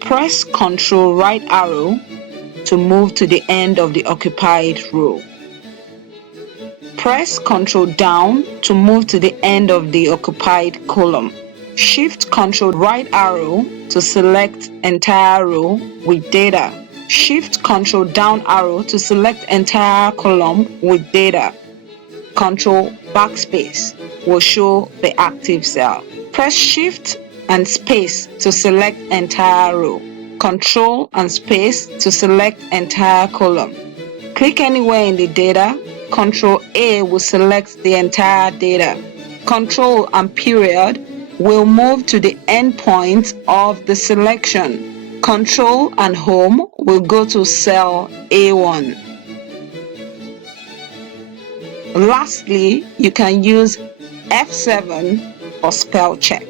Press Ctrl right arrow to move to the end of the occupied row. Press Ctrl down to move to the end of the occupied column. Shift Ctrl right arrow to select entire row with data. Shift Ctrl down arrow to select entire column with data. Ctrl backspace will show the active cell. Press Shift and space to select entire row. Ctrl and space to select entire column. Click anywhere in the data. Ctrl A will select the entire data. Ctrl and period will move to the end point of the selection. Ctrl and home will go to cell A1. Lastly, you can use F7 for spell check.